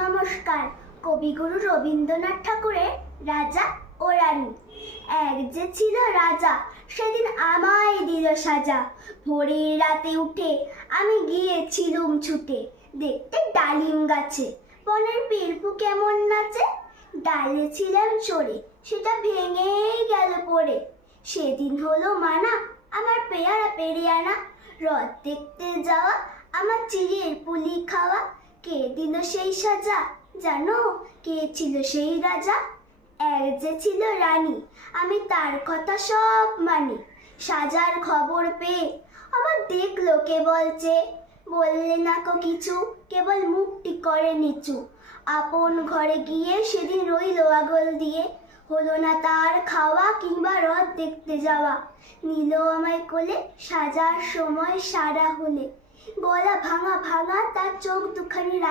নমস্কার। কবিগুরু রবীন্দ্রনাথ ঠাকুরের রাজা ও রানী। এক যে ছিল রাজা, সেদিন আমায় দিল সাজা। ভোরের রাতে উঠে আমি গিয়েছিলুম ছুটে, দেখতে ডালিম গাছে বনের পিরপু কেমন নাচে। ডালে ছিলাম চড়ে, সেটা ভেঙেই গেল পড়ে। সেদিন হলো মানা আমার পেয়ারা পেরে আনা। রথ দেখতে যাওয়া, আমার চিড়ের পুলি খাওয়া। কে দিল সেই সাজা, জানো কে ছিল সেই রাজা? এক যে ছিল রানী, আমি তার কথা সব মানি। সাজার খবর পেয়ে আমার দেখলো কেবল চেয়ে, বললে না কো কিছু, কেবল মুখটি করে নিচু। আপন ঘরে গিয়ে সেদিন রইল আগল দিয়ে, হলো না তার খাওয়া কিংবা রথ দেখতে যাওয়া। নিল আমায় কোলে সাজার সময় সারা হলে, গলা ভাঙা ভাঙা, তার চোখ দুখানি রাঙা।